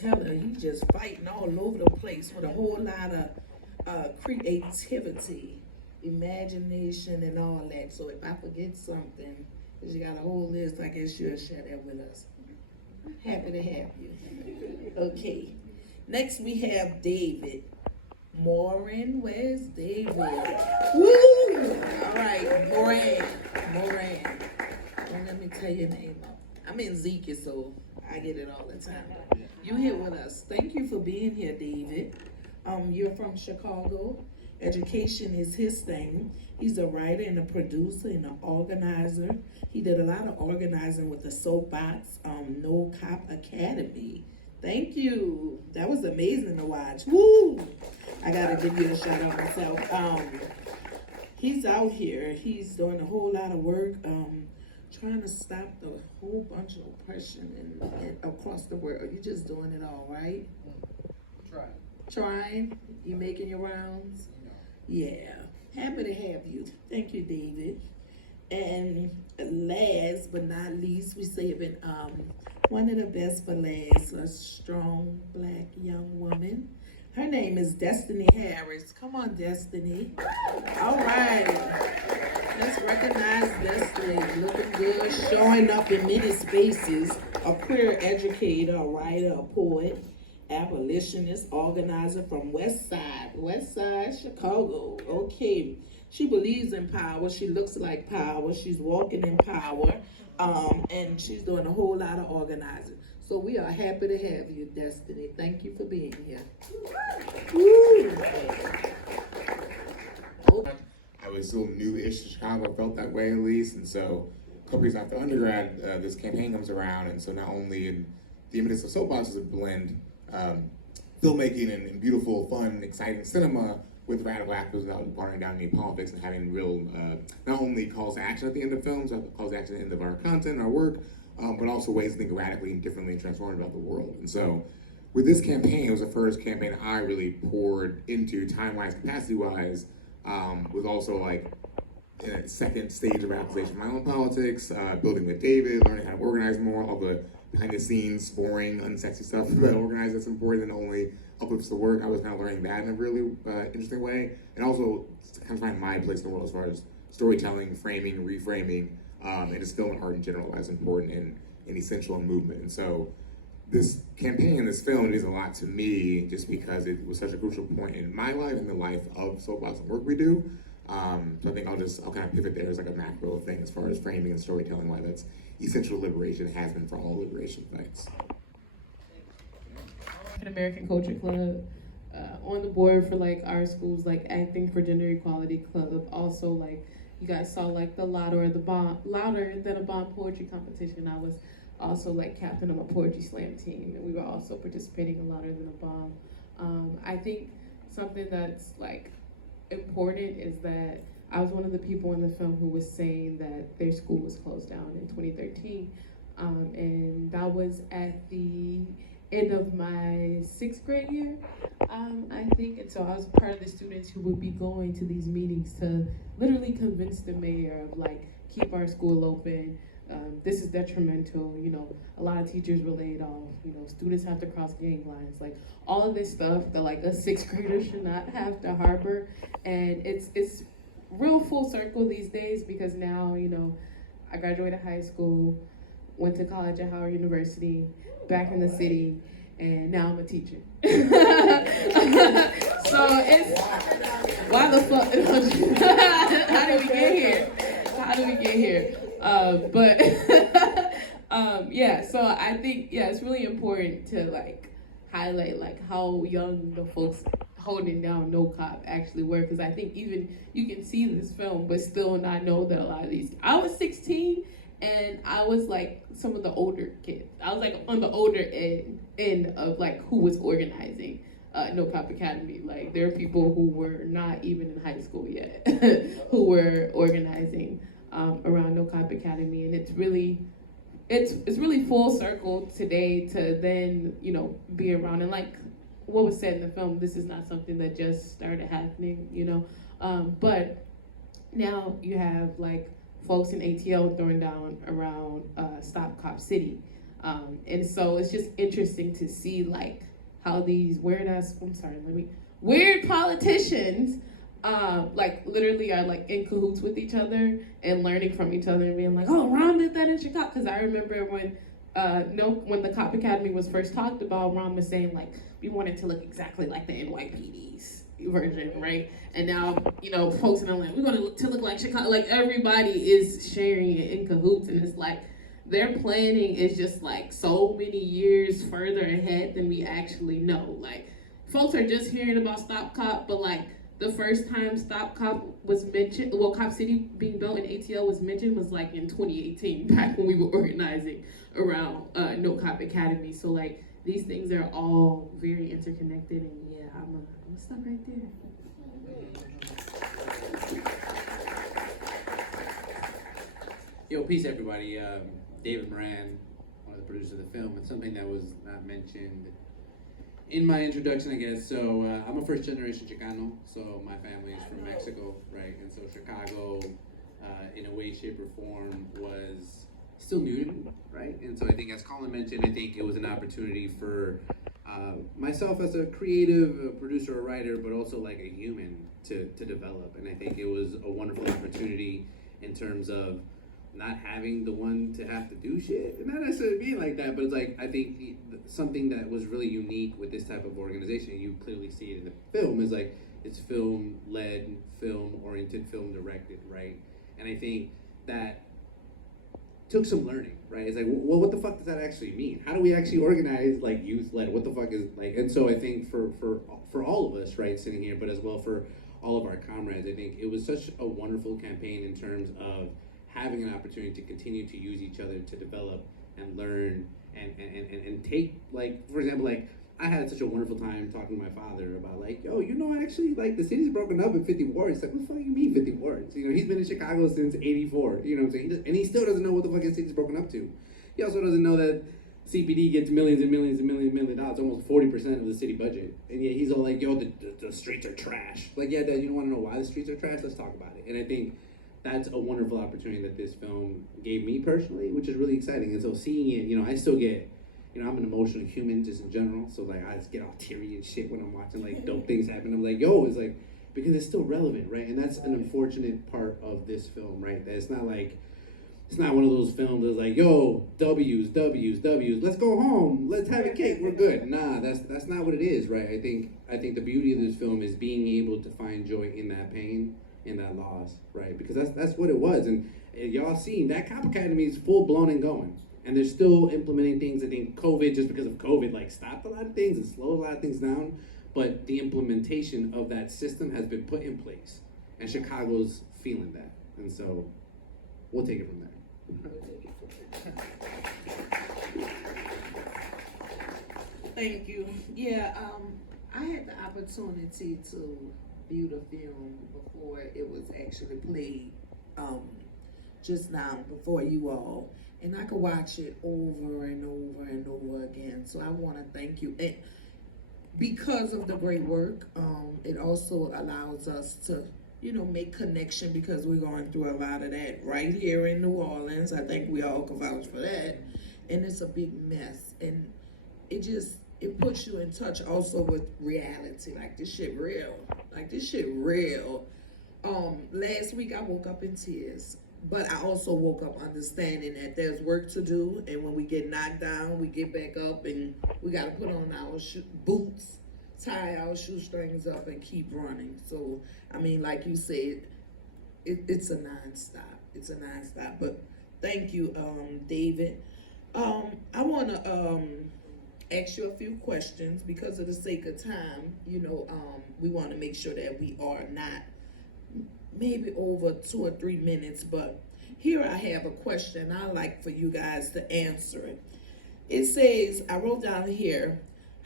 tell her, he's just fighting all over the place with a whole lot of creativity, imagination, and all that. So if I forget something, because you got a whole list, I guess you'll share that with us. Happy to have you. Okay. Next we have David Moran. Where's David? Woo! All right, Moran. Don't let me tell your name up. I'm in Zeke, so I get it all the time. You here with us. Thank you for being here, David. You're from Chicago. Education is his thing. He's a writer and a producer and an organizer. He did a lot of organizing with the Soapbox No Cop Academy. Thank you. That was amazing to watch. Woo! I gotta give you a shout out myself. He's out here. He's doing a whole lot of work, trying to stop the whole bunch of oppression and across the world. Are you just doing it all right? Trying? You making your rounds? Yeah. Happy to have you. Thank you, David. And last but not least, we saving one of the best for last, a strong black young woman. Her name is Destiny Harris. Come on, Destiny. All right. Let's recognize Destiny. Looking good, showing up in many spaces. A queer educator, a writer, a poet, abolitionist, organizer from West Side, Chicago. Okay. She believes in power. She looks like power. She's walking in power. And she's doing a whole lot of organizing. So we are happy to have you, Destiny. Thank you for being here. Woo. I was still new-ish to Chicago, felt that way at least, and so a couple years after undergrad, this campaign comes around, and so not only in the impetus of Soapbox is a blend filmmaking and beautiful, fun, exciting cinema with radical activism without watering down any politics and having real, not only calls to action at the end of films, calls to action at the end of our content, our work, but also ways to think radically and differently and transformative about the world. And so with this campaign, it was the first campaign I really poured into time-wise, capacity-wise, with also like in a second stage of radicalization of my own politics, building with David, learning how to organize more, all the behind the scenes, boring, unsexy stuff that organize that's important and only uplifts the work. I was kind of learning that in a really interesting way. And also kind of finding my place in the world as far as storytelling, framing, reframing, and just film and art in general as important and essential in movement. And so this campaign, this film means a lot to me just because it was such a crucial point in my life and the life of Soapbox and work we do. So I think I'll kind of pivot there as like a macro thing as far as framing and storytelling, why that's essential liberation, has been for all liberation fights. African American Culture Club, on the board for like our school's like Acting for Gender Equality Club. Also like you guys saw like the Louder Than a Bomb poetry competition. I was also like captain of a poetry slam team, and we were also participating in Louder Than a Bomb. I think something that's like important is that I was one of the people in the film who was saying that their school was closed down in 2013, and that was at the end of my 6th grade year, I think. And so I was part of the students who would be going to these meetings to literally convince the mayor of like, keep our school open. This is detrimental, you know, a lot of teachers were laid off, you know, students have to cross gang lines, like all of this stuff that like a 6th grader should not have to harbor. And it's real full circle these days because now, you know, I graduated high school, went to college at Howard University, back in the city, and now I'm a teacher. So it's, why the fuck, how did we get here? Yeah, so I think, yeah, it's really important to like highlight like how young the folks holding down No Cop actually were, because I think even you can see this film but still not know that a lot of these, I was 16 and I was like some of the older kids. I was like on the older end of like who was organizing No Cop Academy. Like there are people who were not even in high school yet who were organizing around No Cop Academy, and it's really full circle today to then, you know, be around. And like what was said in the film, this is not something that just started happening, you know, but now you have like folks in ATL throwing down around Stop Cop City. And so it's just interesting to see like how these weird politicians like literally are like in cahoots with each other and learning from each other and being like, oh, Ron did that in Chicago. Because I remember when when the Cop Academy was first talked about, Ron was saying like we wanted to look exactly like the NYPD's version, right? And now, you know, folks in Atlanta, we want to look like Chicago. Like everybody is sharing it in cahoots, and it's like their planning is just like so many years further ahead than we actually know. Like folks are just hearing about Stop Cop, but like the first time Stop Cop was mentioned, well, Cop City being built in ATL was mentioned was like in 2018, back when we were organizing around No Cop Academy. So like these things are all very interconnected, and yeah, I'm gonna stop right there. Yo, peace everybody. David Moran, one of the producers of the film, and something that was not mentioned in my introduction, I guess. So I'm a first generation Chicano, so my family is from Mexico, right? And so Chicago, in a way, shape, or form, was still new to me, right? And so I think, as Colin mentioned, I think it was an opportunity for myself as a creative, a producer, a writer, but also like a human to develop. And I think it was a wonderful opportunity in terms of not having the one to have to do shit, and not necessarily being like that, but it's like, I think something that was really unique with this type of organization, and you clearly see it in the film, is like it's film-led, film-oriented, film-directed, right? And I think that took some learning, right? It's like, well, what the fuck does that actually mean? How do we actually organize like youth-led? What the fuck is like? And so I think for all of us, right, sitting here, but as well for all of our comrades, I think it was such a wonderful campaign in terms of having an opportunity to continue to use each other to develop and learn and take, like, for example, like, I had such a wonderful time talking to my father about like, yo, you know, actually, like, the city's broken up in 50 wards. Like, what the fuck you mean 50 wards? You know, he's been in Chicago since 84, you know what I'm saying? And he still doesn't know what the fuck his city's broken up to. He also doesn't know that CPD gets millions and millions and millions and millions of dollars, almost 40% of the city budget. And yet he's all like, yo, the streets are trash. Like, yeah, Dad, you don't want to know why the streets are trash? Let's talk about it. And I think that's a wonderful opportunity that this film gave me personally, which is really exciting. And so seeing it, you know, I still get, you know, I'm an emotional human just in general. So like, I just get all teary and shit when I'm watching like dope things happen. I'm like, yo, it's like, because it's still relevant, right? And that's an unfortunate part of this film, right? That it's not like, it's not one of those films that's like, yo, W's, let's go home, let's have a cake, we're good. Nah, that's not what it is, right? I think the beauty of this film is being able to find joy in that pain, in that loss, right? Because that's what it was. And y'all seen that Cop Academy is full blown and going. And they're still implementing things. I think COVID, just because of COVID, like stopped a lot of things and slowed a lot of things down. But the implementation of that system has been put in place. And Chicago's feeling that. And so we'll take it from there. Thank you. Yeah, I had the opportunity to view the film before it was actually played, just now before you all, and I could watch it over and over and over again. So I want to thank you, and because of the great work, it also allows us to, you know, make connection, because we're going through a lot of that right here in New Orleans. I think we all can vouch for that, and it's a big mess, and it puts you in touch also with reality. Like, this shit real. Like, this shit real. Last week I woke up in tears, but I also woke up understanding that there's work to do, and when we get knocked down, we get back up, and we got to put on our boots, tie our shoestrings up, and keep running. So, I mean, like you said, it's a nonstop. It's a nonstop. But thank you, David. I want to ask you a few questions because of the sake of time. You know, we want to make sure that we are not maybe over 2 or 3 minutes, but here I have a question I'd like for you guys to answer it. It says, I wrote down here,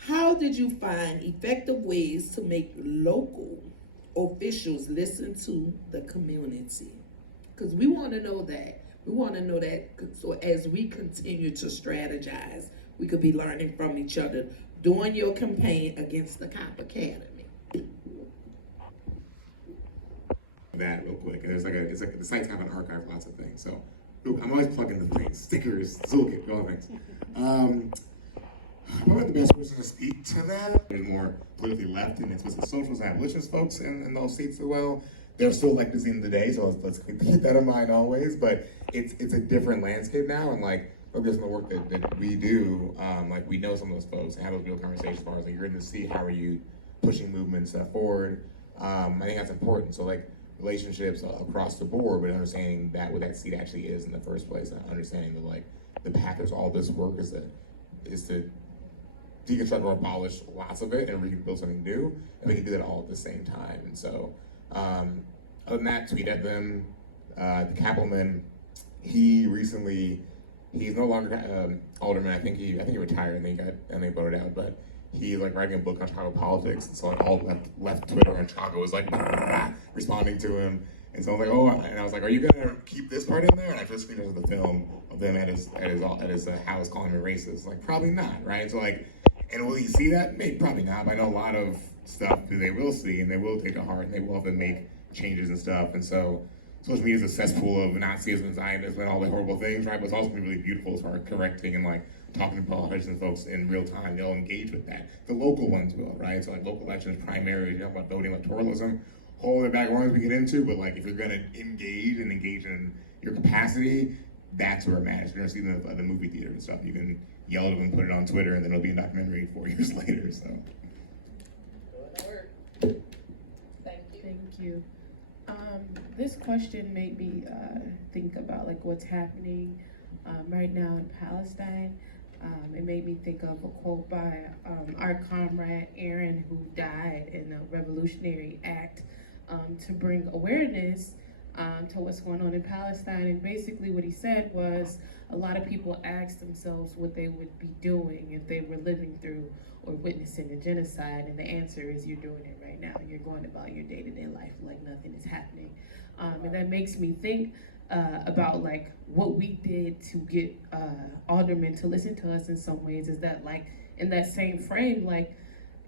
how did you find effective ways to make local officials listen to the community? Because we want to know that. We want to know that, so as we continue to strategize, we could be learning from each other during your campaign against the Cop Academy. That real quick. And it's like the site's kind of an archive, lots of things. So Ooh, I'm always plugging the things, stickers, toolkit, all things. I'm not the best person to speak to that. There's more politically left and it's with the socials and abolitionist folks in those seats as well. They're still elected at the end of the day, so let's keep that in mind always. But it's a different landscape now, and like focus on the work that we do. Like we know some of those folks and have those real conversations as far as like you're in the seat, how are you pushing movements forward? I think that's important. So like relationships across the board, but understanding that what that seat actually is in the first place, and understanding that like the path of all this work is to deconstruct or abolish lots of it and rebuild something new, and we can do that all at the same time. And so, other than that, tweet at them. The Kappelman, he's no longer alderman. I think he retired and they voted out, but he's like writing a book on Chicago politics, and so like all left Twitter in Chicago was like responding to him. And so I was like, oh, and I was like, are you gonna keep this part in there? And I just screened the film of them at his house calling him racist. Like, probably not, right? So like, and will you see that? Maybe, probably not. But I know a lot of stuff that they will see and they will take to heart and they will have to make changes and stuff. And so social media is a cesspool of Nazism and Zionism and all the horrible things, right? But it's also been really beautiful as far as correcting and like talking to politicians and folks in real time. They'll engage with that. The local ones will, right? So like local elections, primaries, you know, about voting electoralism, whole other backgrounds we get into. But like if you're gonna engage in your capacity, that's where it matters. You're gonna see the movie theater and stuff. You can yell at them and put it on Twitter, and then it'll be a documentary 4 years later. So. Thank you. This question made me think about like what's happening right now in Palestine. It made me think of a quote by our comrade Aaron, who died in the Revolutionary Act to bring awareness to what's going on in Palestine. And basically what he said was a lot of people asked themselves what they would be doing if they were living through or witnessing a genocide, and the answer is you're doing it right now. You're going about your day-to-day life like nothing is happening. And that makes me think about like what we did to get aldermen to listen to us in some ways. Is that like in that same frame, like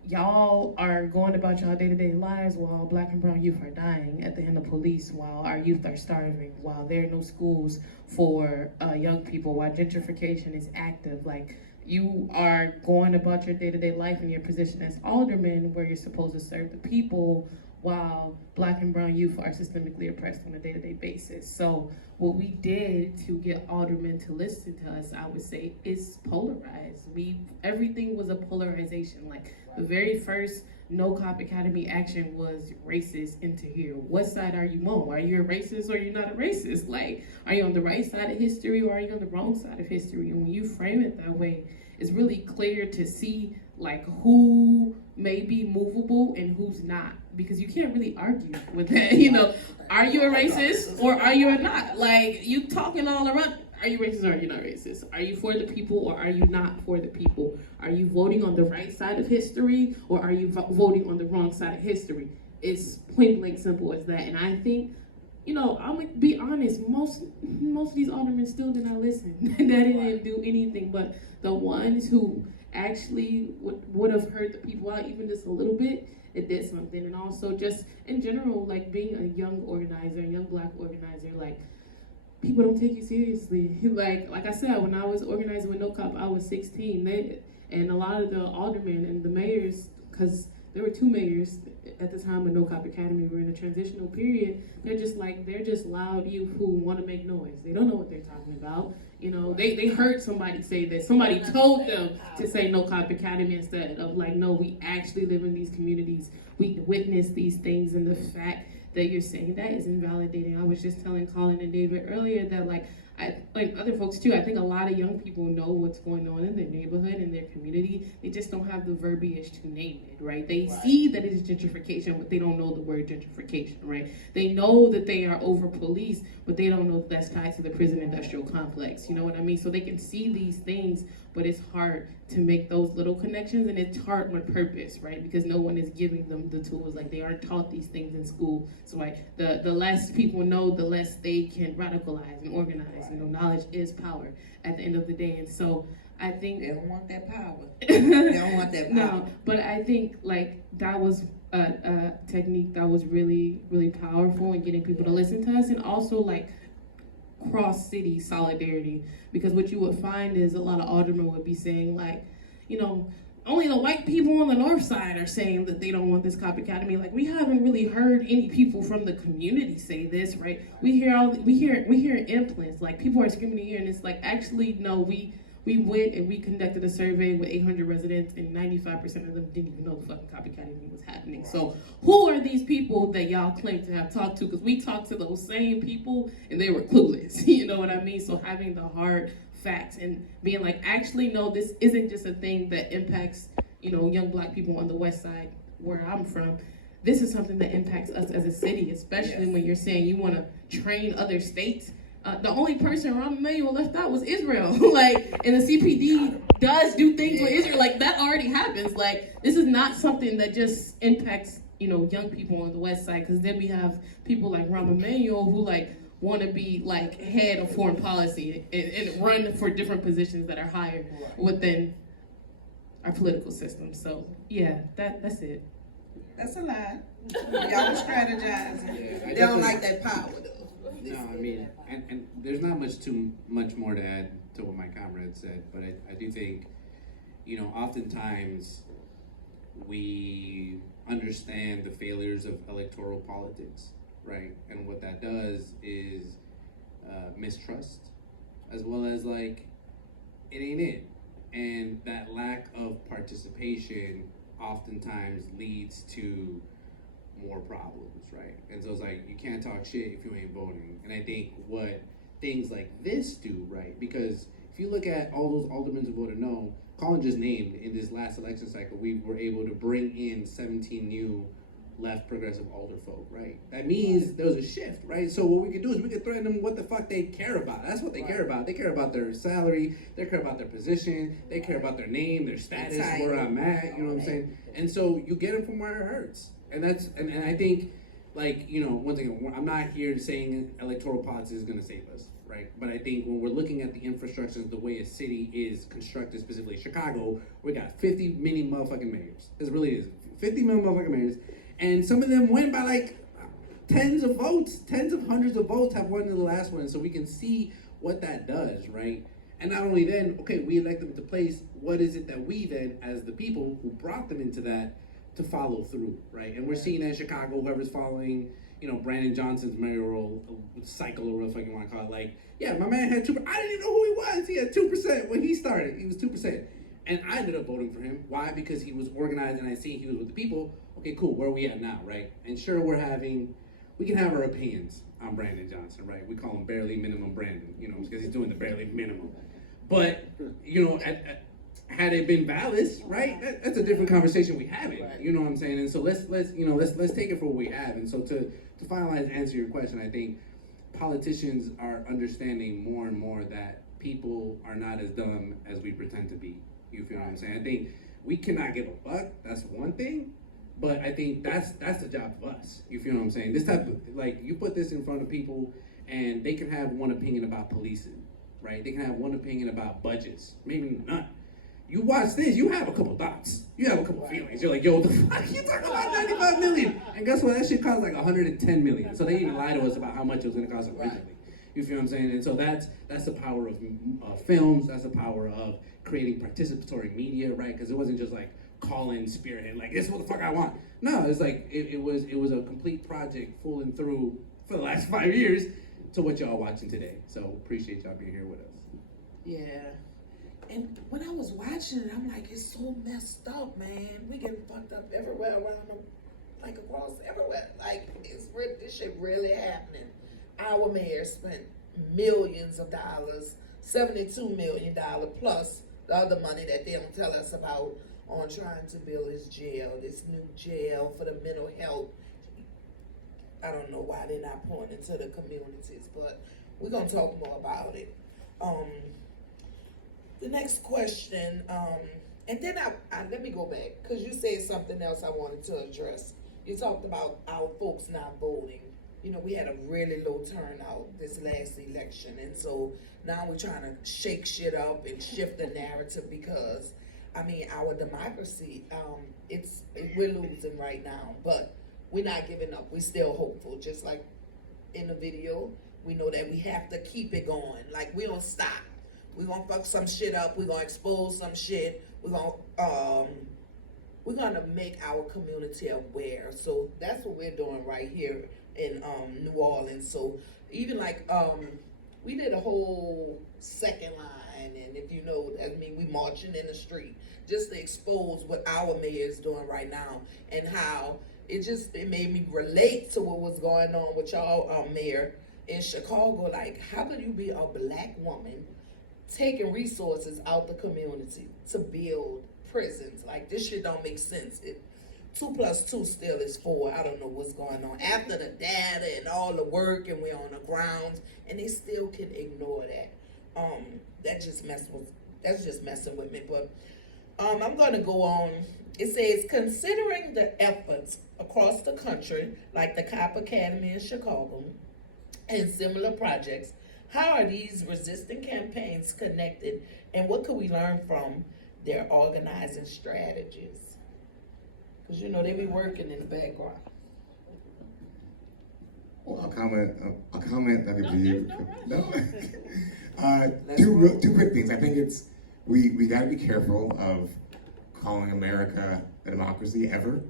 y'all are going about y'all day-to-day lives while Black and brown youth are dying at the hand of police, while our youth are starving, while there are no schools for young people, while gentrification is active. Like, you are going about your day-to-day life in your position as alderman, where you're supposed to serve the people, while Black and brown youth are systemically oppressed on a day-to-day basis. So what we did to get aldermen to listen to us, I would say, is polarized. Everything was a polarization. Like, the very first No Cop Academy action was racist into here. What side are you on? Are you a racist or are you not a racist? Like, are you on the right side of history or are you on the wrong side of history? And when you frame it that way, it's really clear to see like who may be movable and who's not, because you can't really argue with that. You know, are you a racist or are you not? Like, you talking all around. Are you racist or are you not racist? Are you for the people or are you not for the people? Are you voting on the right side of history or are you voting on the wrong side of history? It's point blank simple as that. And I think, you know, I'm gonna be honest, most of these aldermen still did not listen. They didn't do anything, but the ones who actually would have heard the people out even just a little bit, it did something. And also just in general, like being a young organizer, a young Black organizer, like, people don't take you seriously. Like I said, when I was organizing with No Cop, I was 16. And a lot of the aldermen and the mayors, because there were two mayors at the time of No Cop Academy, we were in a transitional period. They're just loud youth who want to make noise. They don't know what they're talking about. You know, they heard somebody say that. Somebody told them to say No Cop Academy instead of like, no, we actually live in these communities. We witness these things, and the fact that you're saying that is invalidating. I was just telling Colin and David earlier that like other folks too, I think a lot of young people know what's going on in their neighborhood, in their community. They just don't have the verbiage to name it, right? They see that it is gentrification, but they don't know the word gentrification, right? They know that they are over policed, but they don't know that that's tied to the prison industrial complex, you know what I mean? So they can see these things, but it's hard to make those little connections, and it's hard with purpose, right? Because no one is giving them the tools. Like, they aren't taught these things in school. So like the less people know, the less they can radicalize and organize. You know, knowledge is power at the end of the day. And so I think they don't want that power. They don't want that power. No, but I think like that was a technique that was really, really powerful in getting people to listen to us. And also like cross-city solidarity, because what you would find is a lot of aldermen would be saying, like, you know, only the white people on the north side are saying that they don't want this cop academy. Like, we haven't really heard any people from the community say this, right? We hear implants, like people are screaming in your ear, and it's like, actually, no, we went and we conducted a survey with 800 residents, and 95% of them didn't even know the fucking cop academy was happening. So who are these people that y'all claim to have talked to? Because we talked to those same people and they were clueless. You know what I mean? So having the hard facts and being like, actually, no, this isn't just a thing that impacts, you know, young Black people on the west side where I'm from. This is something that impacts us as a city, especially when you're saying you want to train other states. The only person Rahm Emanuel left out was Israel. Like, and the CPD does do things with Israel. Like, that already happens. Like, this is not something that just impacts, you know, young people on the west side. Because then we have people like Rahm Emanuel who, like, want to be, like, head of foreign policy and run for different positions that are higher within our political system. So, yeah, that's it. That's a lie. Y'all was strategizing. I They don't like that power, though. No, I mean, and there's not too much more to add to what my comrade said, but I do think, you know, oftentimes we understand the failures of electoral politics, right? And what that does is mistrust, as well as, like, it ain't it. And that lack of participation oftentimes leads to more problems, right? And so it's like, you can't talk shit if you ain't voting. And I think what things like this do, right? Because if you look at all those aldermen who voted no, Colin just named in this last election cycle, we were able to bring in 17 new left progressive alder folk, right? That means there was a shift, right? So what we could do is we could threaten them what the fuck they care about. That's what they care about. They care about their salary, they care about their position, they care about their name, their status, where I'm at, you know what I'm saying? And so you get them from where it hurts. And that's, and I think, like, you know, one thing, I'm not here saying electoral politics is gonna save us, right? But I think when we're looking at the infrastructures, the way a city is constructed, specifically Chicago, we got 50 mini motherfucking mayors. This really is, 50 million motherfucking mayors. And some of them win by like tens of votes, tens of hundreds of votes have won in the last one. So we can see what that does, right? And not only then, okay, we elect them into place, what is it that we then, as the people who brought them into that, to follow through, right? And we're seeing that in Chicago, whoever's following, you know, Brandon Johnson's mayoral cycle, or whatever you want to call it. Like, yeah, my man had 2%. I didn't even know who he was. He had 2% when he started. He was 2%. And I ended up voting for him. Why? Because he was organized and I see he was with the people. Okay, cool, where are we at now, right? And sure, we can have our opinions on Brandon Johnson, right? We call him barely minimum Brandon, you know, because he's doing the barely minimum. But, you know, had it been valid, right? That's a different conversation we haven't. Right. You know what I'm saying? And so let's take it for what we have. And so to finalize and answer your question, I think politicians are understanding more and more that people are not as dumb as we pretend to be. You feel what I'm saying? I think we cannot give a fuck. That's one thing. But I think that's the job of us. You feel what I'm saying? This type of, like, you put this in front of people and they can have one opinion about policing, right? They can have one opinion about budgets, maybe none. You watch this, you have a couple thoughts. You have a couple feelings. You're like, yo, what the fuck? You talking about 95 million? And guess what? That shit cost like 110 million. So they even lied to us about how much it was gonna cost originally. You feel what I'm saying? And so that's the power of films. That's the power of creating participatory media, right? Because it wasn't just like call-in spearhead, like, this is what the fuck I want. No, it's like, it was a complete project fooling through for the last 5 years to what y'all watching today. So appreciate y'all being here with us. Yeah. And when I was watching it, I'm like, it's so messed up, man. We getting fucked up everywhere around them, like across everywhere. Like, this shit really happening. Our mayor spent millions of dollars, $72 million plus the other money that they don't tell us about, on trying to build his jail, this new jail for the mental health. I don't know why they're not pouring into the communities, but we're gonna talk more about it. The next question, and then I let me go back, because you said something else I wanted to address. You talked about our folks not voting. You know, we had a really low turnout this last election, and so now we're trying to shake shit up and shift the narrative, because I mean, our democracy, we're losing right now, but we're not giving up. We're still hopeful. Just like in the video, We know that we have to keep it going. Like, we don't stop. We're gonna fuck some shit up. We're gonna expose some shit. We're gonna make our community aware. So that's what we're doing right here in New Orleans. So even like we did a whole second line, and if you know, that means we marching in the street just to expose what our mayor is doing right now, and how it made me relate to what was going on with y'all mayor in Chicago. Like, how could you be a black woman taking resources out the community to build prisons? Like, this shit don't make sense. 2 + 2 still is 4. I don't know what's going on after the data and all the work, and we're on the grounds, and they still can ignore that. That's just messing with me. But I'm going to go on. It says, considering the efforts across the country, like the Cop Academy in Chicago and similar projects, how are these resistant campaigns connected, and what could we learn from their organizing strategies? Because, you know, they be working in the background. Well, I'll comment that if you. No. Two quick things. I think we got to be careful of calling America a democracy ever.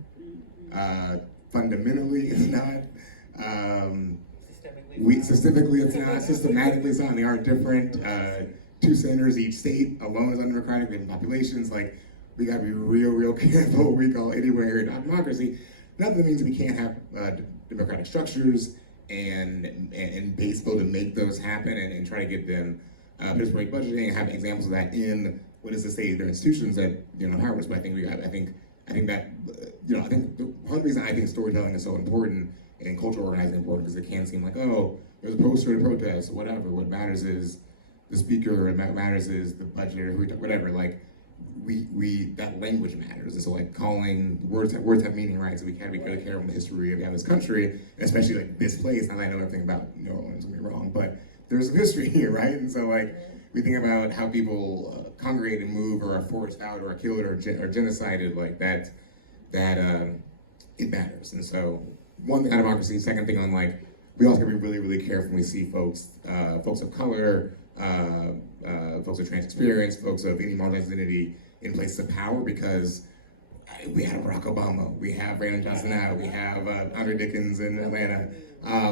Fundamentally, it's not. Systemically, it's not. Systematically, it's not. They are different. 2 senators each state alone is undemocratic. In populations, like, we got to be real careful what we call anywhere not democracy. Nothing means we can't have democratic structures and base flow to make those happen and try to get them participatory budgeting and have examples of that in what is to say their institutions that Harvard. But I think that one of the reasons I think storytelling is so important and cultural organizing important, because it can seem like, oh, there's a poster to protest, whatever. What matters is the speaker, and what matters is the budget, or whatever. Like, we that language matters, and so like calling words have meaning, right? So we can't be really careful in the history of this country, especially like this place. Not that I know everything about New Orleans, don't get me wrong, but there's some history here, right? And so like we think about how people congregate and move, or are forced out, or are killed, or genocided, like that. It matters. And so one thing on democracy. Second thing on like we also gotta be really careful when we see folks of color, folks of trans experience, folks of any marginalized identity in places of power, because we have Barack Obama, we have Brandon Johnson now, we have Andre Dickens in Atlanta.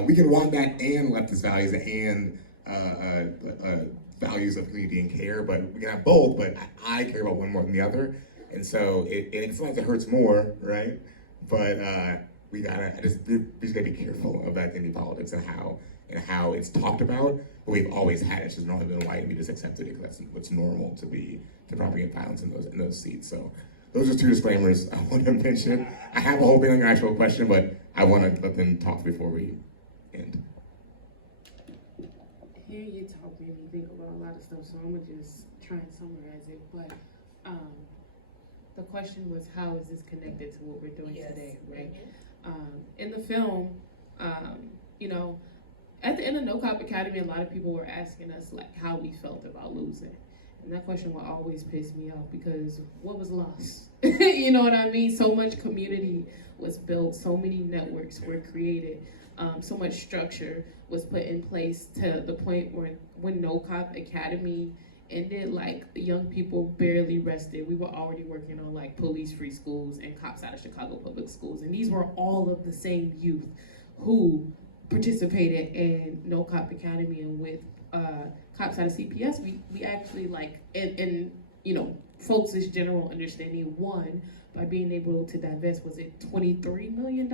We can want that and leftist values and values of community and care, but we can have both, but I care about one more than the other. And so it's like it hurts more, right? But we just gotta be careful of identity politics and how it's talked about. But we've always had it. It's just normally been white, and we just accepted it because that's what's normal to propagate violence in those seats. So those are 2 disclaimers I want to mention. I have a whole thing on your actual question, but I want to let them talk before we end. Hearing you talk made me think about a lot of stuff, so I'm gonna just try and summarize it. But the question was, how is this connected to what we're doing today, right? In the film, at the end of No Cop Academy, a lot of people were asking us like how we felt about losing. And that question will always piss me off, because what was lost? You know what I mean? So much community was built, so many networks were created, so much structure was put in place to the point where when No Cop Academy ended, like, the young people barely rested. We were already working on like police-free schools and cops out of Chicago public schools. And these were all of the same youth who participated in No Cop Academy, and with cops out of CPS, we actually like, and folks' general understanding, one, by being able to divest, was it $23 million?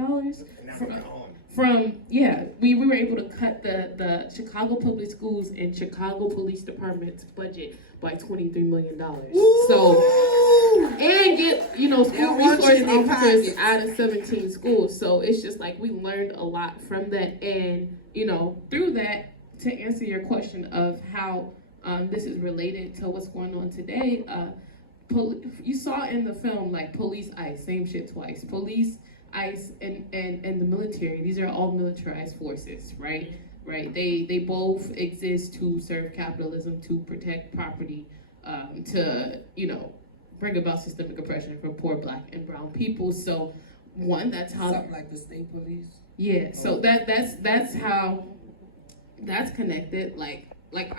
We were able to cut the Chicago Public Schools and Chicago Police Department's budget by $23 million. Woo! So, and get, school resource officers out of 17 schools. So it's just like we learned a lot from that. And, through that, to answer your question of how this is related to what's going on today, you saw in the film, like, police ICE, same shit twice. Police, ICE, and the military, these are all militarized forces, right? They both exist to serve capitalism, to protect property, to, bring about systemic oppression for poor Black and brown people. So, one, that's how... Something like the state police? Yeah, so that's how that's connected. Like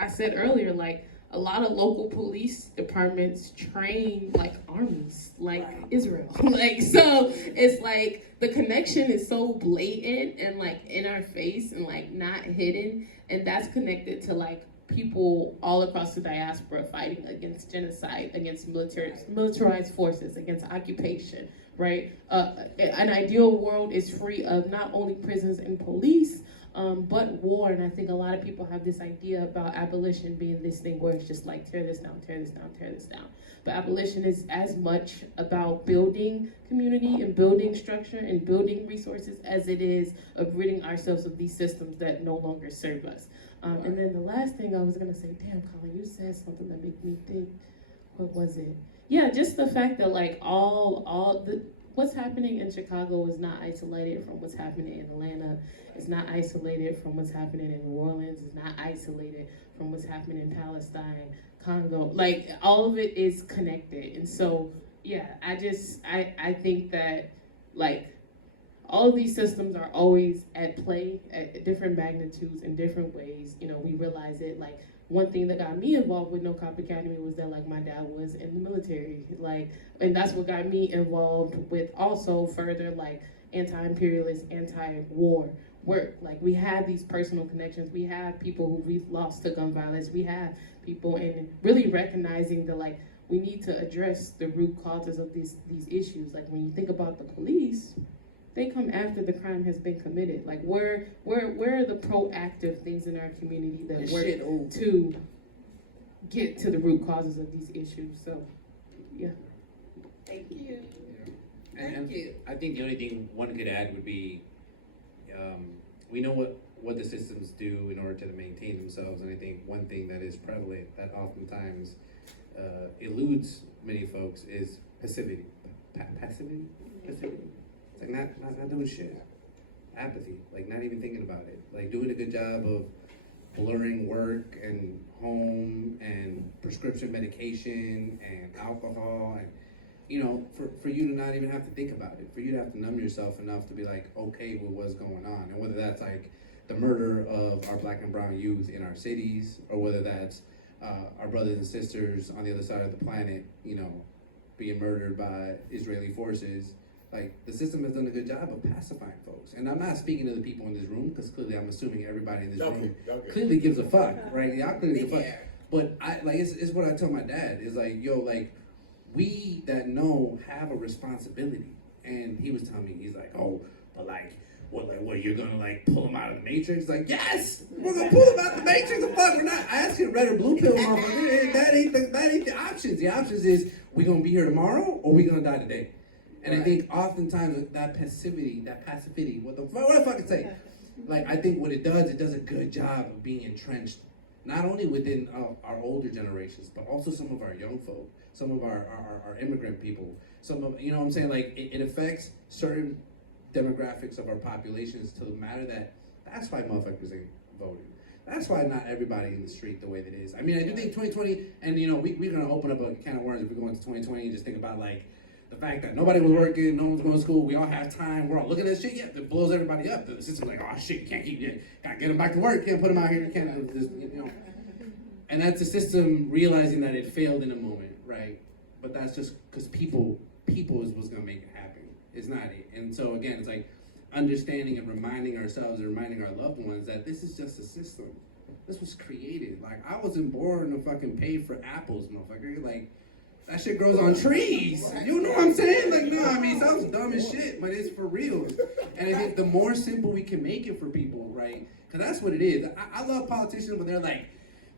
I said earlier, like a lot of local police departments train like armies, like Israel. Like, so it's like the connection is so blatant and like in our face and like not hidden, and that's connected to like people all across the diaspora fighting against genocide, against militarized forces, against occupation, right? An ideal world is free of not only prisons and police, but war. And I think a lot of people have this idea about abolition being this thing where it's just like tear this down, tear this down, tear this down. But abolition is as much about building community and building structure and building resources as it is of ridding ourselves of these systems that no longer serve us. And then the last thing I was gonna say, damn, Colin, you said something that made me think. What was it? Yeah, just the fact that like what's happening in Chicago is not isolated from what's happening in Atlanta. It's not isolated from what's happening in New Orleans. It's not isolated from what's happening in Palestine, Congo. Like all of it is connected. And so, yeah, I think that like all of these systems are always at play at different magnitudes in different ways. You know, we realize it. Like one thing that got me involved with No Cop Academy was that like my dad was in the military, like, and that's what got me involved with also further like anti-imperialist, anti-war work. Like we have these personal connections. We have people who we've lost to gun violence. We have people, and really recognizing that like we need to address the root causes of these issues. Like when you think about the police, they come after the crime has been committed. Like where are the proactive things in our community that work to get to the root causes of these issues? So, yeah. Thank you. And Thank you. I think the only thing one could add would be, we know what the systems do in order to maintain themselves, and I think one thing that is prevalent that oftentimes eludes many folks is passivity. Passivity? It's like not doing shit. Apathy, like not even thinking about it. Like doing a good job of blurring work and home and prescription medication and alcohol, and you know, for you to not even have to think about it, for you to have to numb yourself enough to be like okay with what's going on, and whether that's like the murder of our black and brown youth in our cities, or whether that's our brothers and sisters on the other side of the planet, you know, being murdered by Israeli forces. Like, the system has done a good job of pacifying folks. And I'm not speaking to the people in this room, because clearly I'm assuming everybody in this room clearly gives a fuck, right? Y'all clearly give a fuck. But it's what I tell my dad, is like, yo, like, we that know have a responsibility. And he was telling me, he's like, oh, but like, what, you're gonna like pull him out of the matrix? Like, yes, we're gonna pull him out of the matrix. The fuck, we're not asking red or blue pill, motherfucker. That ain't the options. The options is, we gonna be here tomorrow, or we gonna die today. And I think oftentimes that passivity, what the fuck I say? Like, I think what it does a good job of being entrenched, not only within our older generations, but also some of our young folk, some of our immigrant people, some of, you know what I'm saying? Like, it affects certain demographics of our populations to the matter that's why motherfuckers ain't voting. That's why not everybody in the street the way that it is. I mean, I do think 2020, and you know, we're gonna open up a can of worms if we go into 2020 and just think about like, the fact that nobody was working, no one's going to school, we all have time, we're all looking at this shit, yeah, it blows everybody up. The system's like, oh shit, you can't keep it, gotta get them back to work, can't put them out here, you can't, just, you know. And that's the system realizing that it failed in a moment, right? But that's just because people is what's going to make it happen. It's not it. And so again, it's like understanding and reminding ourselves and reminding our loved ones that this is just a system. This was created. Like, I wasn't born to fucking pay for apples, motherfucker. Like, that shit grows on trees. You know what I'm saying? Like, no, I mean, it sounds dumb as shit, but it's for real. And I think the more simple we can make it for people, right? Because that's what it is. I love politicians when they're like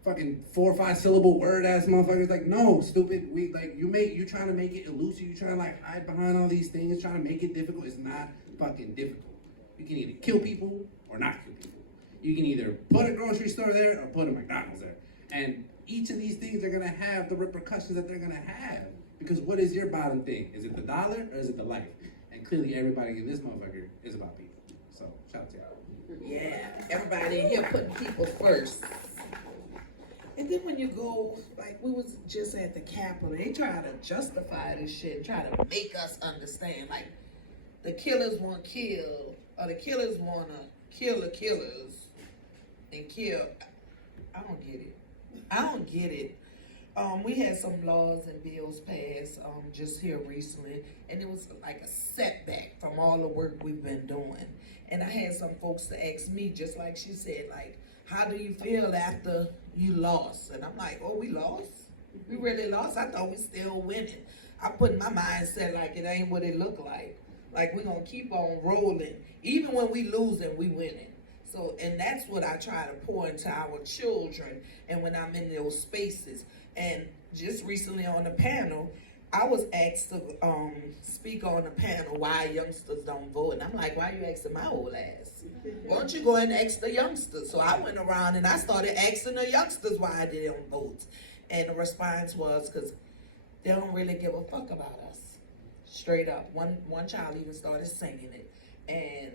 fucking 4 or 5 syllable word ass motherfuckers. Like, no, stupid. You trying to make it elusive. You trying to like hide behind all these things, trying to make it difficult. It's not fucking difficult. You can either kill people or not kill people. You can either put a grocery store there or put a McDonald's there. And each of these things are gonna have the repercussions that they're gonna have. Because what is your bottom thing? Is it the dollar or is it the life? And clearly everybody in this motherfucker is about people. So shout out to y'all. Yeah, everybody in here putting people first. And then when you go, like we was just at the Capitol, they try to justify this shit, try to make us understand, like the killers want to kill, or the killers want to kill the killers. and kill. I don't get it. I don't get it. We had some laws and bills passed just here recently, and it was like a setback from all the work we've been doing. And I had some folks to ask me, just like she said, like, how do you feel after you lost? And I'm like, oh, we lost? We really lost? I thought we still winning. I put my mindset like it ain't what it look like. Like we gonna keep on rolling. Even when we losing, we winning. So, and that's what I try to pour into our children and when I'm in those spaces. And just recently on the panel, I was asked to speak on the panel why youngsters don't vote. And I'm like, why you asking my old ass? Why don't you go and ask the youngsters? So I went around and I started asking the youngsters why they don't vote. And the response was because they don't really give a fuck about us. Straight up. One child even started singing it. And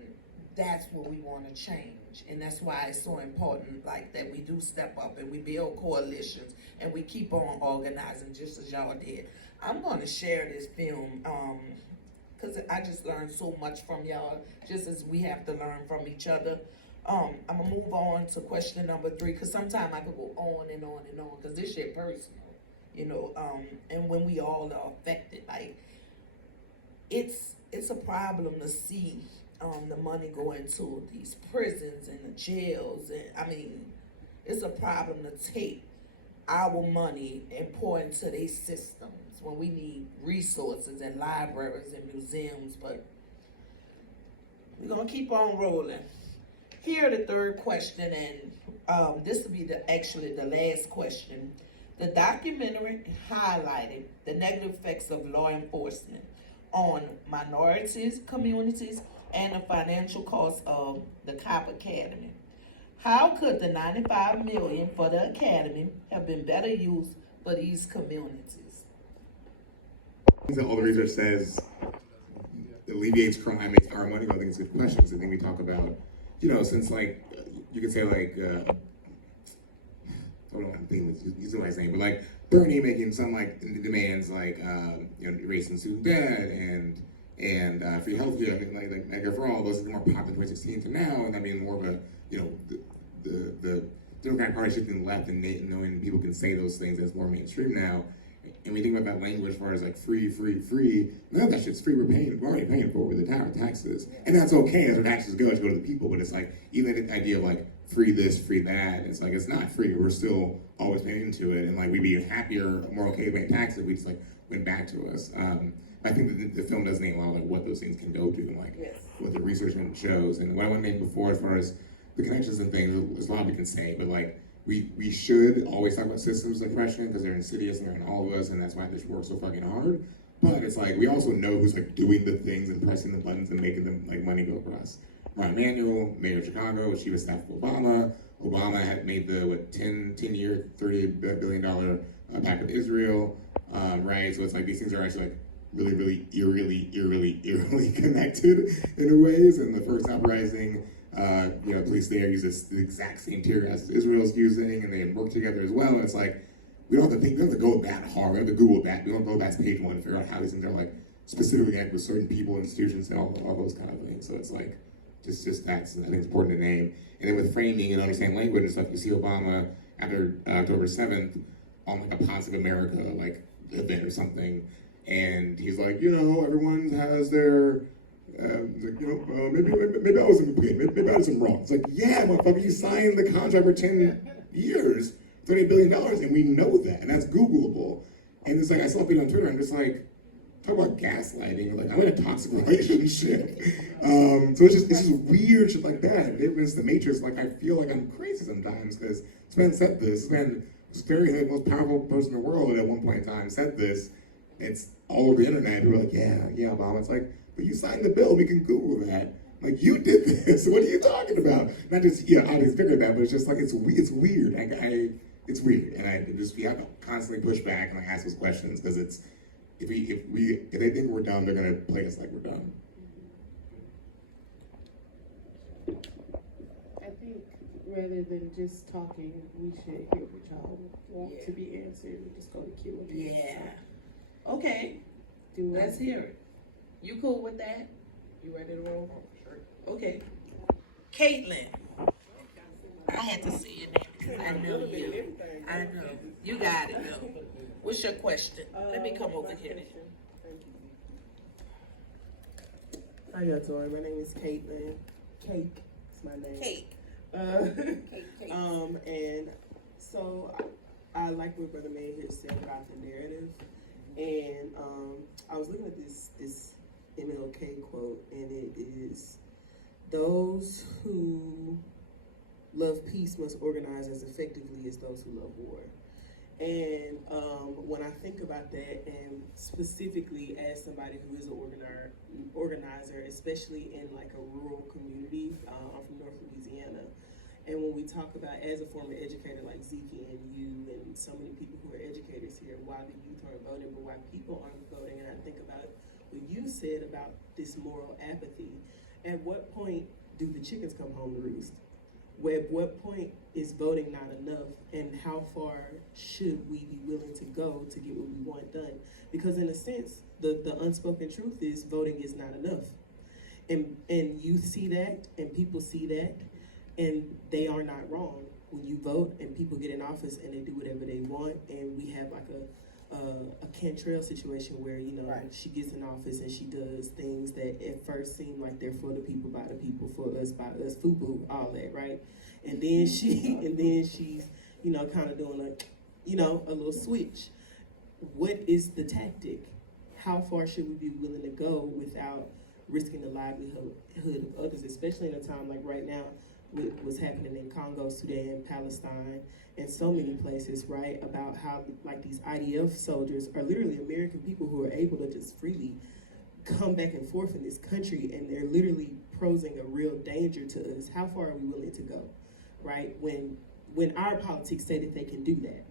that's what we want to change. And that's why it's so important, like, that we do step up and we build coalitions and we keep on organizing just as y'all did. I'm going to share this film because I just learned so much from y'all, just as we have to learn from each other. I'm going to move on to question number 3 because sometimes I could go on and on and on because this shit personal, you know, and when we all are affected, like, it's a problem to see the money go into these prisons and the jails. And I mean, it's a problem to take our money and pour into these systems when we need resources and libraries and museums, but we're gonna keep on rolling. Here the third question, and this will be actually the last question. The documentary highlighted the negative effects of law enforcement on minorities, communities, and the financial cost of the COP Academy. How could the $95 million for the Academy have been better used for these communities? All the research says alleviates crime, makes our money. I think it's good questions. I think we talk about, you know, since like, you could say like, I don't want to use the right name, but like Bernie making some like demands like, you know, raising student debt and free healthcare, I mean, like Medicare for all. Those are more popular in 2016 to now, and that being more of a, you know, the Democratic Party shifting left and knowing people can say those things as more mainstream now. And we think about that language as far as like free. None of that shit's free. We're already paying for it with the taxes, and that's okay as our taxes go to the people. But it's like even the idea of like free this, free that. It's like it's not free. We're still always paying into it, and like we'd be happier, more okay paying taxes if we just like went back to us. I think that the film does name a lot of like what those things can go to and like what the research shows. And what I went name before as far as the connections and things, there's a lot we can say, but like we should always talk about systems of oppression because they're insidious and they're in all of us, and that's why this works so fucking hard. But it's like we also know who's like doing the things and pressing the buttons and making them like money go for us. Ron Emanuel, mayor of Chicago, she was staff of Obama. Obama had made the 10-year, $30 billion pact with Israel, right? So it's like these things are actually like really eerily connected in ways. And the first uprising, you know, police there use the exact same tear gas as Israel's using, and they had worked together as well. And it's like, we don't have to think, we don't have to go that hard. We have to Google that. We don't go back to page 1 to figure out how these things are like specifically connected with certain people, institutions, and all those kind of things. So it's like, just that's, I think it's important to name. And then with framing and understanding language and stuff, you see Obama after October 7th on like a Positive America like event or something. And he's like, you know, everyone has their, like, you know, maybe I wasn't complete, maybe I did some wrong. It's like, yeah, motherfucker, you signed the contract for 10 years, $30 billion, and we know that, and that's Googleable. And it's like, I saw people on Twitter, I'm just like, talk about gaslighting, like, I'm in a toxic relationship. So it's just weird shit like that. It's the Matrix, like, I feel like I'm crazy sometimes, because this man said this man was the most powerful person in the world at one point in time, said this. It's all over the internet. People are like, yeah, Obama. It's like, but you signed the bill. We can Google that. Like, you did this. What are you talking about? Not just, yeah, I just figured that, but it's just like, it's weird. It's weird. And we have to constantly push back and like ask those questions because it's, if they think we're dumb, they're going to play us like we're dumb. I think rather than just talking, we should hear what y'all want to be answered. We just go to Q&A. Yeah. Okay, let's hear it. You cool with that? You ready to roll? Sure. Okay. Caitlin, I had to say your name because I know you. I know. You got it, though. What's your question? Let me come over here. How y'all doing? My name is Caitlin. Cake is my name. Cake. Cake. And so I like what Brother May here said about the narrative. And I was looking at this MLK quote, and it is, "Those who love peace must organize as effectively as those who love war." And when I think about that, and specifically as somebody who is an organizer, especially in like a rural community, I'm from North Louisiana, and when we talk about, as a former educator like Zeke and you and so many people who are educators here, why the youth aren't voting, but why people aren't voting, and I think about what you said about this moral apathy. At what point do the chickens come home to roost? At what point is voting not enough, and how far should we be willing to go to get what we want done? Because in a sense, the unspoken truth is voting is not enough. And youth see that, and people see that, and they are not wrong. When you vote and people get in office and they do whatever they want, and we have like a Cantrell situation where, you know, Right. she gets in office and she does things that at first seem like they're for the people, by the people, for us, by us, FUBU, all that, right? And then she's, you know, kind of doing a, you know, a little switch. What is the tactic? How far should we be willing to go without risking the livelihood of others, especially in a time like right now with what's happening in Congo, Sudan, Palestine, and so many places, right? About how like these IDF soldiers are literally American people who are able to just freely come back and forth in this country, and they're literally posing a real danger to us. How far are we willing to go, right? When our politics say that they can do that.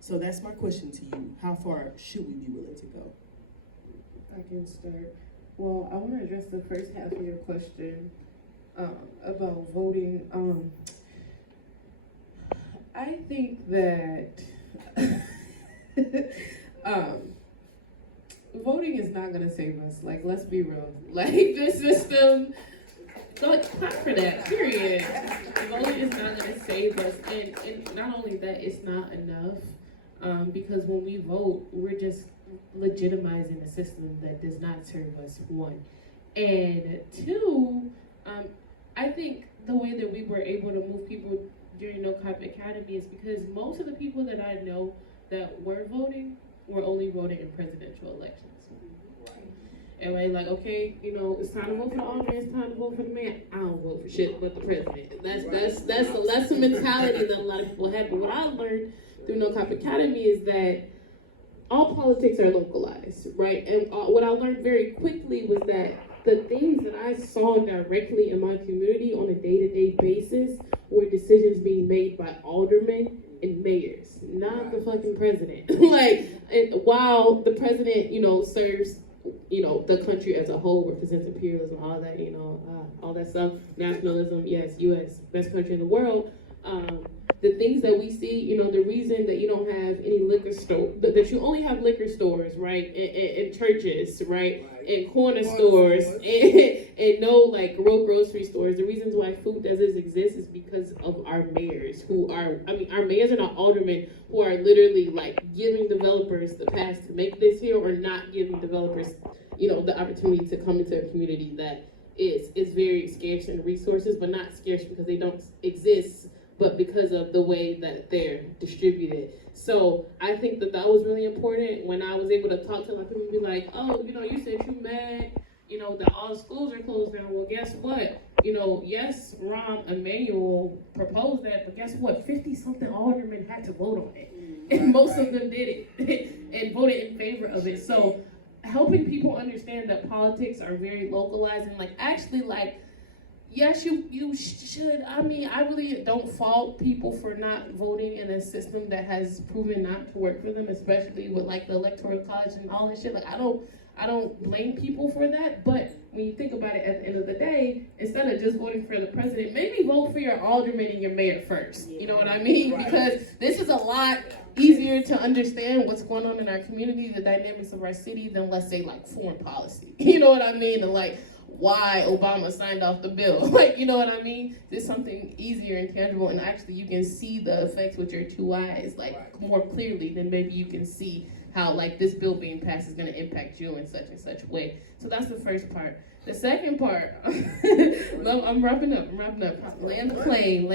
So that's my question to you. How far should we be willing to go? I can start. Well, I want to address the first half of your question about voting. I think that voting is not going to save us. Like, let's be real. Like, the system, like, clap for that, period. Voting is not going to save us. And not only that, it's not enough. Because when we vote, we're just legitimizing a system that does not serve us, one. And two, I think the way that we were able to move people during No Cop Academy is because most of the people that I know that were voting were only voting in presidential elections. And like, okay, you know, it's time to vote for the alderman, it's time to vote for the mayor. I don't vote for shit but the president. That's the mentality that a lot of people had. But what I learned through No Cop Academy is that all politics are localized, right? And what I learned very quickly was that the things that I saw directly in my community on a day-to-day basis were decisions being made by aldermen and mayors, not the fucking president. Like, and while the president, you know, serves, you know, the country as a whole, represents imperialism, all that, you know, all that stuff, nationalism, yes, U.S., best country in the world. The things that we see, you know, the reason that you don't have any liquor store, that you only have liquor stores, right, in churches, right, and corner stores, and no, like, real grocery stores. The reasons why food doesn't exist is because of our mayors, our mayors and our aldermen who are literally, like, giving developers the pass to make this here, or not giving developers, you know, the opportunity to come into a community that is very scarce in resources, but not scarce because they don't exist, but because of the way that they're distributed. So I think that was really important when I was able to talk to a lot of people and be like, oh, you know, you said you mad, you know, that all the schools are closed down. Well, guess what? You know, yes, Rahm Emanuel proposed that, but guess what? 50-something aldermen had to vote on it. And most of them did it and voted in favor of it. So helping people understand that politics are very localized and, like, actually, like, yes, you should. I mean, I really don't fault people for not voting in a system that has proven not to work for them, especially with, like, the electoral college and all that shit. Like, I don't blame people for that. But when you think about it, at the end of the day, instead of just voting for the president, maybe vote for your alderman and your mayor first. You know what I mean? Right. Because this is a lot easier to understand what's going on in our community, the dynamics of our city, than, let's say, like, foreign policy. You know what I mean? And, like, why Obama signed off the bill. Like, you know what I mean? There's something easier and tangible, and actually you can see the effects with your 2 eyes, like, more clearly than maybe you can see how, like, this bill being passed is going to impact you in such and such a way. So that's the first part. The second part, I'm wrapping up. Land the plane.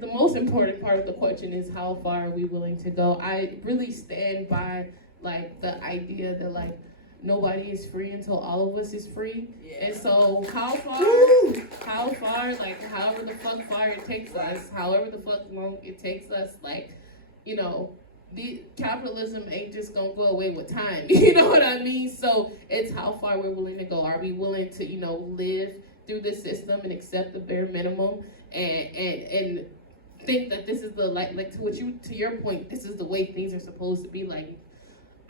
The most important part of the question is how far are we willing to go? I really stand by, like, the idea that, like, nobody is free until all of us is free. Yeah. And so how far, like, however the fuck far it takes us, however the fuck long it takes us, like, you know, the capitalism ain't just gonna go away with time. You know what I mean? So it's how far we're willing to go. Are we willing to, you know, live through this system and accept the bare minimum and think that this is the, like to your point, this is the way things are supposed to be? Like,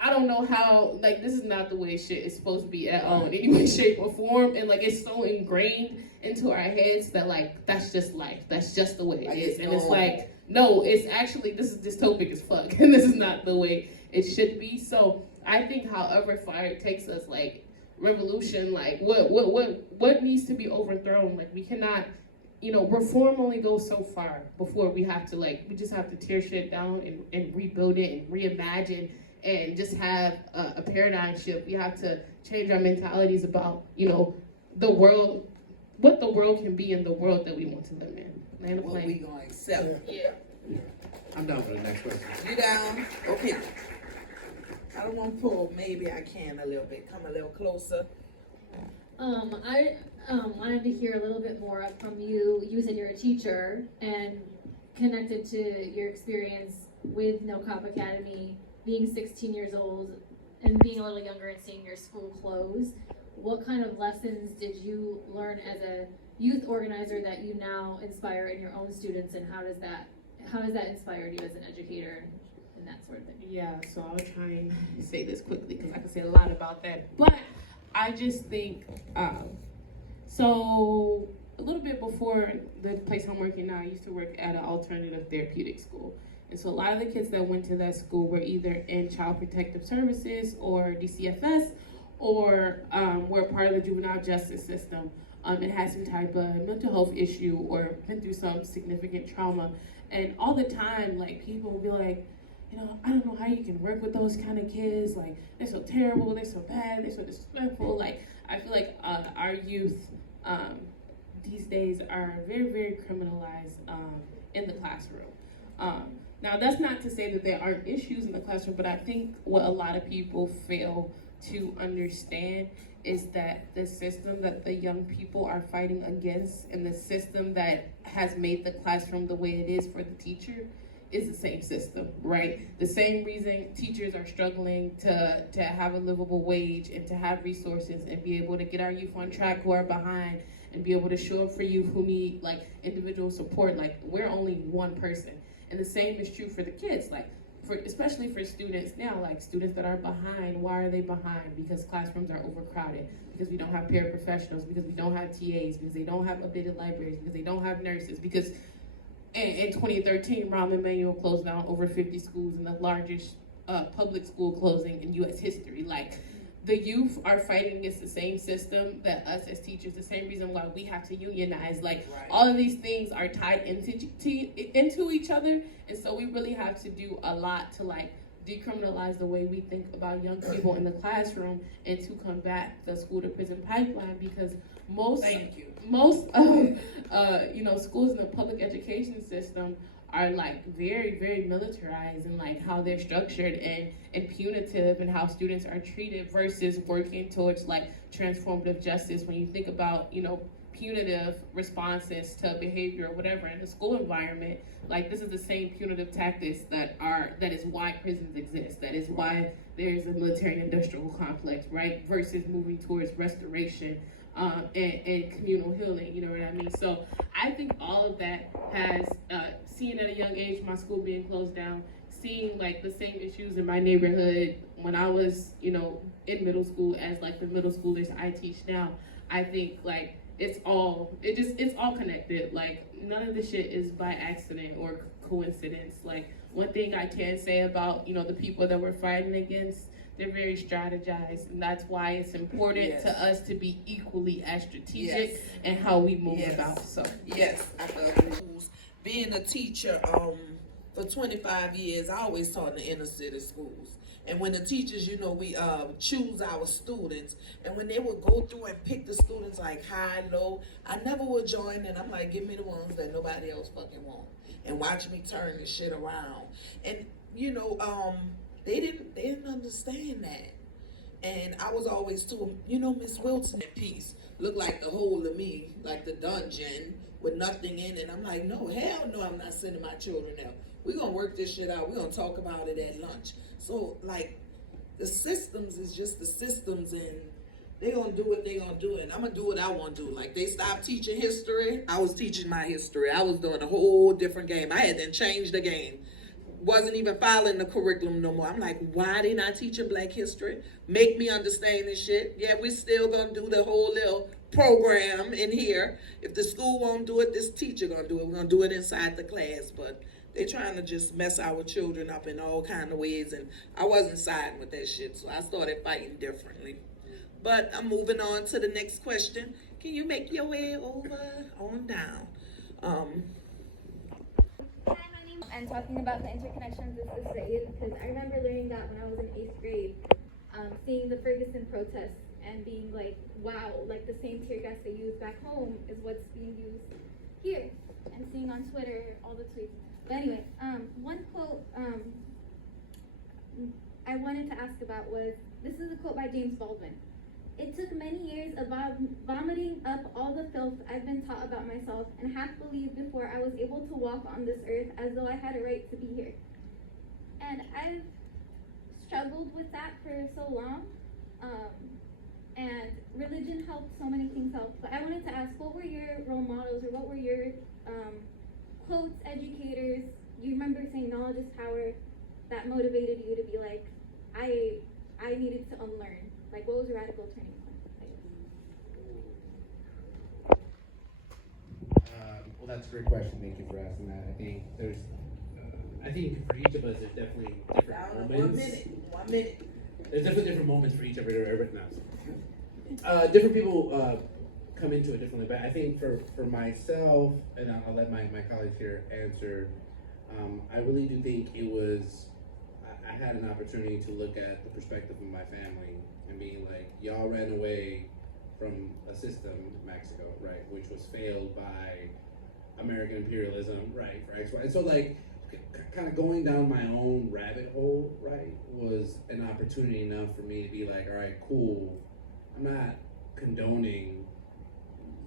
I don't know how, like, this is not the way shit is supposed to be at all in any way, shape, or form. And, like, it's so ingrained into our heads that, like, that's just life. That's just the way it is. And it's like, no, it's actually, this is dystopic as fuck. And this is not the way it should be. So I think however far it takes us, like, revolution, like, what needs to be overthrown? Like, we cannot, you know, reform only goes so far before we have to, like, we just have to tear shit down and rebuild it and reimagine and just have a paradigm shift. We have to change our mentalities about, you know, the world, what the world can be and the world that we want to live in. Land the What we plane. gonna accept? Yeah. I'm down for the next question. You down? Okay. I don't want to pull. Maybe I can a little bit. Come a little closer. I wanted to hear a little bit more from you. You said you're a teacher and connected to your experience with No Cop Academy, being 16 years old and being a little younger and seeing your school close. What kind of lessons did you learn as a youth organizer that you now inspire in your own students, and how does that inspire you as an educator and that sort of thing? Yeah, so I'll try and say this quickly because I can say a lot about that. But I just think, so a little bit before the place I'm working now, I used to work at an alternative therapeutic school. And so a lot of the kids that went to that school were either in Child Protective Services or DCFS or were part of the juvenile justice system and had some type of mental health issue or been through some significant trauma. And all the time, like, people will be like, you know, I don't know how you can work with those kind of kids. Like, they're so terrible, they're so bad, they're so disrespectful. Like, I feel like our youth these days are very, very criminalized in the classroom. Now, that's not to say that there aren't issues in the classroom, but I think what a lot of people fail to understand is that the system that the young people are fighting against and the system that has made the classroom the way it is for the teacher is the same system, right? The same reason teachers are struggling to have a livable wage and to have resources and be able to get our youth on track who are behind and be able to show up for youth who need, like, individual support. Like, we're only one person. And the same is true for the kids, like, especially for students now, like students that are behind. Why are they behind? Because classrooms are overcrowded, because we don't have paraprofessionals, because we don't have TAs, because they don't have updated libraries, because they don't have nurses, because in 2013, Rahm Emanuel closed down over 50 schools in the largest public school closing in U.S. history. Like, the youth are fighting against the same system that us as teachers, the same reason why we have to unionize. Like, all of these things are tied into each other, and so we really have to do a lot to, like, decriminalize the way we think about young people in the classroom and to combat the school to prison pipeline, because most you know, schools in the public education system are, like, very, very militarized in, like, how they're structured and punitive and how students are treated versus working towards, like, transformative justice. When you think about, you know, punitive responses to behavior or whatever in the school environment, like, this is the same punitive tactics that is why prisons exist, that is why there's a military industrial complex, right, versus moving towards restoration and communal healing, you know what I mean? So I think all of that has, seeing at a young age my school being closed down, seeing, like, the same issues in my neighborhood when I was, you know, in middle school as, like, the middle schoolers I teach now, I think, like, it's all connected. Like, none of this shit is by accident or coincidence. Like, one thing I can say about, you know, the people that we're fighting against, They're very strategized, and that's why it's important Yes. to us to be equally as strategic Yes. in how we move Yes. about. So Yes, I agree. Being a teacher, for 25 years, I always taught in the inner city schools. And when the teachers, we choose our students, and when they would go through and pick the students like high, low, I never would join in. I'm like, give me the ones that nobody else fucking want, and watch me turn this shit around. And they didn't understand that. And I was always told, Miss Wilson at peace looked like the whole of me, like the dungeon with nothing in it. I'm like, no, hell no, I'm not sending my children there. We're gonna work this shit out. We're gonna talk about it at lunch. So like the systems is just the systems, and they gonna do what they gonna do, and I'm gonna do what I wanna do. Like they stopped teaching history, I was teaching my history. I was doing a whole different game. I had to change the game. Wasn't even following the curriculum no more. I'm like, why they not teaching Black history? Make me understand this shit. Yeah, we still gonna do the whole little program in here. If the school won't do it, this teacher gonna do it. We're gonna do it inside the class. But they trying to just mess our children up in all kind of ways, and I wasn't siding with that shit, so I started fighting differently. But I'm moving on to the next question. Can you make your way over on down? And talking about the interconnections with society, because I remember learning that when I was in 8th grade, seeing the Ferguson protests and being like, wow, like the same tear gas they use back home is what's being used here, and seeing on Twitter all the tweets. But anyway, one quote I wanted to ask about was, this is a quote by James Baldwin. It took many years of vomiting up all the filth I've been taught about myself and half believed before I was able to walk on this earth as though I had a right to be here. And I've struggled with that for so long. And religion helped, so many things helped. But I wanted to ask, what were your role models, or what were your quotes, educators, you remember saying knowledge is power, that motivated you to be like, I needed to unlearn? Like, what was your radical turning point? Well, that's a great question. Thank you for asking that. I think for each of us, there's definitely different moments. 1 minute. There's definitely different moments for each of us. Different people come into it differently, but I think for myself, and I'll let my colleagues here answer, I really do think it was, I had an opportunity to look at the perspective of my family and being like, y'all ran away from a system, Mexico, right, which was failed by American imperialism, right, for X, Y. And so like, kind of going down my own rabbit hole, right, was an opportunity enough for me to be like, all right, cool, I'm not condoning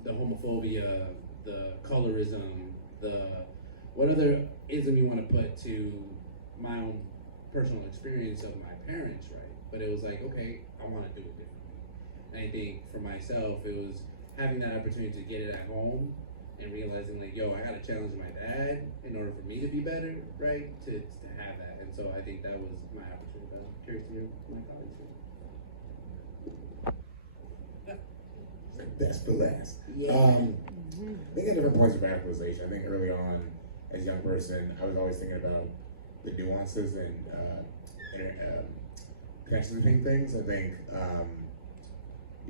the homophobia, the colorism, the what other ism you want to put to my own personal experience of my parents, right? But it was like, okay, I want to do it differently. And I think for myself, it was having that opportunity to get it at home and realizing like, yo, I got to challenge my dad in order for me to be better, right? To have that. And so I think that was my opportunity. I'm curious to hear my colleagues. Best for last. Yeah. I think at different points of radicalization. I think early on, as a young person, I was always thinking about the nuances and connections between things. I think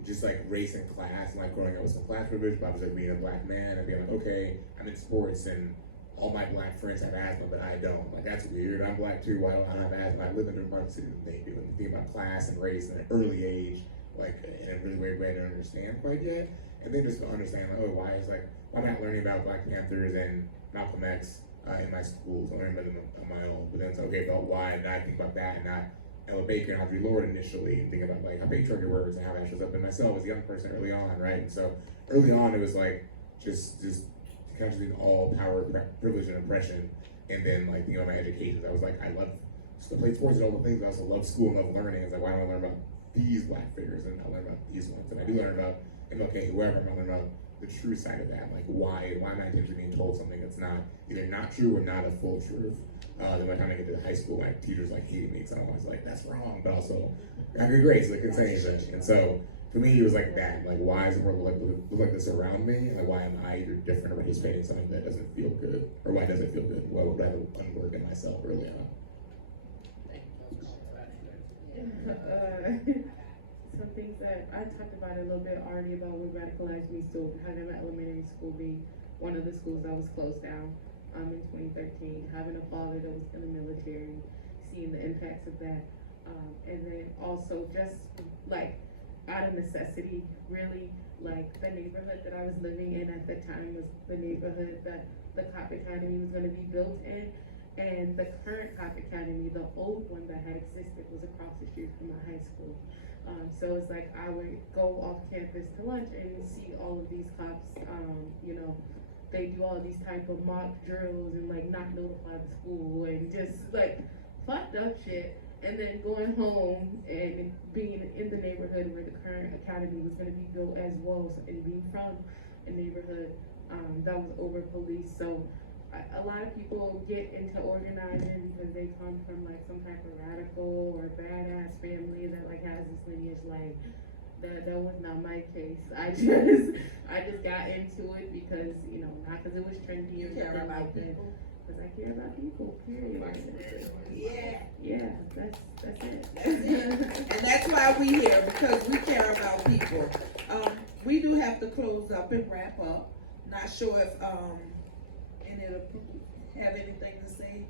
just like race and class, and like growing up with some class privilege, but I was like being a Black man and being like, okay, I'm in sports and all my Black friends have asthma, but I don't. Like, that's weird. I'm Black too. Why don't I have asthma? I live in different parts of the city than they do. And think about class and race at an early age, like in a really weird way to understand quite yet. And then just to understand, like, oh, why am I not learning about Black Panthers and Malcolm X in my schools? I'm learning about them on my own. But then it's okay about why, and I think about that and not Ella Baker and Audre Lorde initially, and think about like how patriarchy works and how that shows up in myself as a young person early on, right? And so early on, it was like just consciously all power, privilege, and oppression. And then like thinking about my education, I was like, I played sports and all the things. I also love school and love learning. It's like, why don't I learn about these Black figures and I learn about these ones? And I do learn about MLK, whoever. I'm learning about the true side of that, like why am I intentionally being told something that's not either not true or not a full truth? Then by the time I get to high school, like teachers like hated me, so I was like, that's wrong, but also I have good grades, so they couldn't say anything. And so for me, it was like that, like why is the world look like this around me? Like why am I either different or participating in something that doesn't feel good, or why does it feel good? What would I have to unwork in myself early on? Some things that I talked about a little bit already about what radicalized me. So having my elementary school be one of the schools that was closed down in 2013, having a father that was in the military, seeing the impacts of that, and then also just like out of necessity, really, like the neighborhood that I was living in at the time was the neighborhood that the Cop Academy was going to be built in. And the current Cop Academy, the old one that had existed, was across the street from my high school. So it's like I would go off campus to lunch and see all of these cops, you know, they do all these type of mock drills and like not notify the school and just like fucked up shit. And then going home and being in the neighborhood where the current academy was going to be built as well, so, and being from a neighborhood that was over police. So a lot of people get into organizing because they come from like some type of radical or badass family that like has this lineage. Like that was not my case. I just got into it because, you know, not because it was trendy or Care something about like that. people. Because I care about people, period. Yeah. That's it. That's it. And that's why we here, because we care about people. We do have to close up and wrap up. Not sure if any of the people have anything to say.